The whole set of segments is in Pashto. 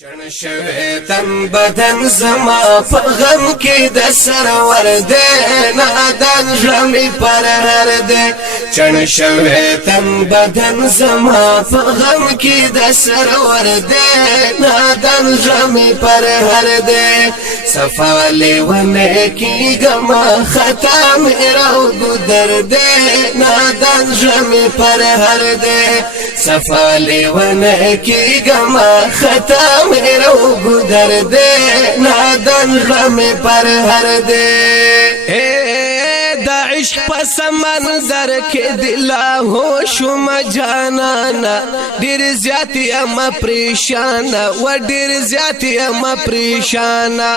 چن شوی تن بدن زما په غم کې د سرور دې نادان ژمی پر هر دې چن شوی تن بدن زما په غم کې د سرور دې نادان ژمی پر هر دې صفاله ونه کې غما خطا میرا ګدر دې نادان ژمی پر هر دې صفاله ونه کې غما خطا میرا گدر دے نادن غم پر ہر دے دا عشق پس منظر کے دلا ہوشم جانانا دیر زیادی اما پریشانا و دیر زیادی اما پریشانا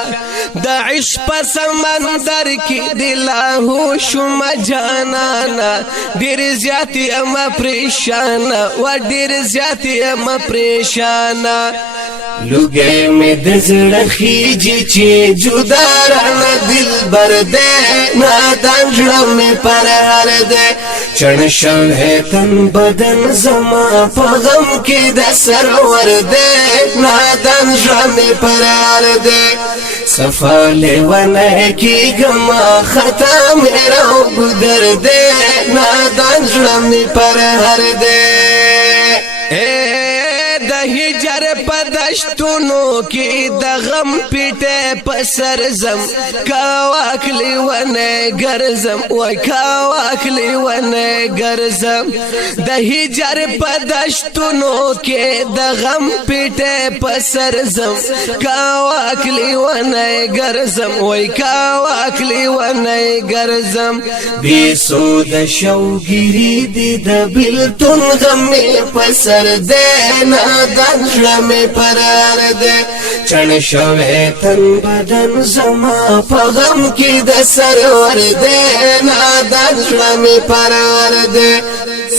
دا عشق پس منظر کے دلا ہوشم جانانا دیر زیادی اما پریشانا و دیر زیادی اما پریشانا لوگے میں دزڑ خیجی چی جدا رانا دل بر دے نادان جڑا میں پر ہر دے چن شوہ تن بدن زما پغم کی دا سرور دے نادان جڑا میں پر ہر دے صفالے ونہ کی گما خطا میرا گدر دے نادان جڑا میں پر ہر دے ہجر پدشتونو کی د غم پیٹے پسر زم کاواکلی ونه گرزم وای کاواکلی ونه گرزم د ہجر پدشتونو کی د غم پیٹے پسر زم کاواکلی ونه گرزم وای کاواکلی ونه گرزم بی سود شوگیری دی د بلتون غم پسر دینا دان ژمی پر هر دے چن شوی تن بدن زما په غم کی د سرور دے نادان ژمی پر هر دے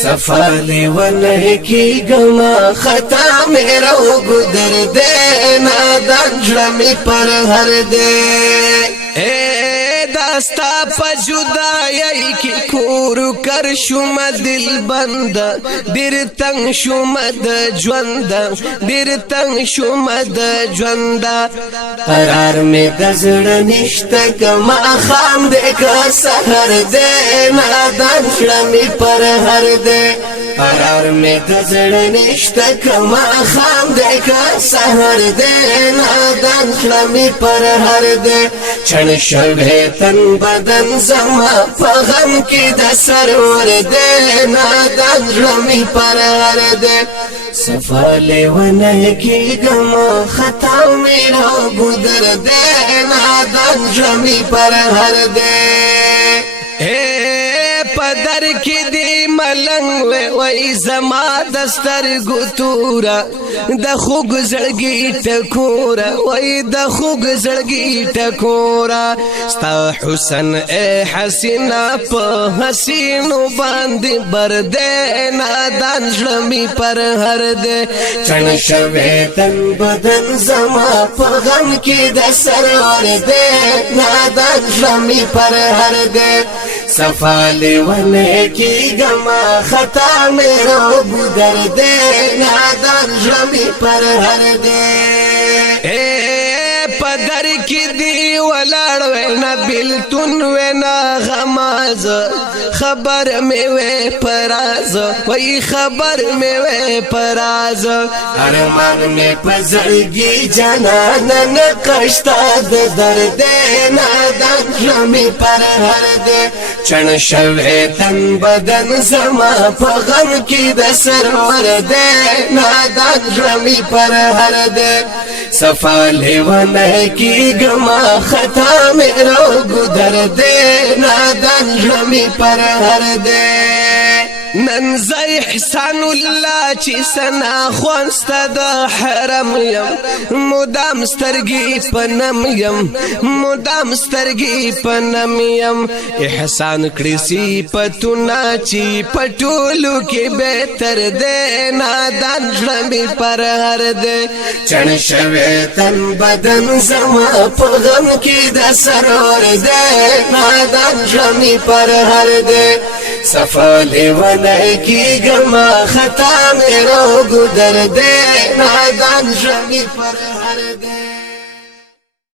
صفاله ونه کی گما خطا میرا گدر دے نادان ژمی پر هر دے داستا پا جدائی کی کورو کر شوم دل بند دیر تنگ شوم د جوند دیر تنگ شوم د جوند قرار میں دزڑ نشتا کما خام دے کا سحر دے نادان ژمی پر ہر دے قرار میں دزڑ نشتا کما خام دے کا سحر دے نادان ژمی پر ہر دے چن شوہ تن بدن زما پغم کی د سرور دے نادان ژمی پر ہر دے صفاله ونه کی گما خطا میرا گدر دے نادان ژمی پر ہر دے پدر کی دی ملنگ وی زما دستر گتورا د خوگ زړګي ټکورا وی د خوگ زړګي ټکورا ستا حسن اے حسینا په حسینو باندې بر دے نادان ژمی پر هر دے چن شوی تن بدن زما په غم کی د سرور دے نادان ژمی پر هر دے صفاله ونه کی گما خطا میرا گدر دے نادان ژمی پر ہر دے پدر کی دی ولاړ وینا بلتون وینا غماز خبر میں وے پراز وہی خبر میں وے پراز ارمان میں پزړګي جانان نقشتا د درد نادان ژمی پر هر دے چن شوی تن بدن زما په غم کی د سرور دے نادان ژمی پر هر دے صفاله ونه کی گما خطا میرا گدر دے نادان ژمی پر ہر دے نن زی احسان الله چی سنا خوانستا دا حرم یم مدام سترگی پنم یم مدام سترگی پنم یم احسان کریسی پتونا چی پټولو کی بہتر دے نادان ژمی پر ہر دے چن شوی تن بدن زما په غم کی د سرور دے نادان ژمی پر ہر دے صفاله ونه لکی گما خطا میرو گدر دے نادان شمی پر هر دے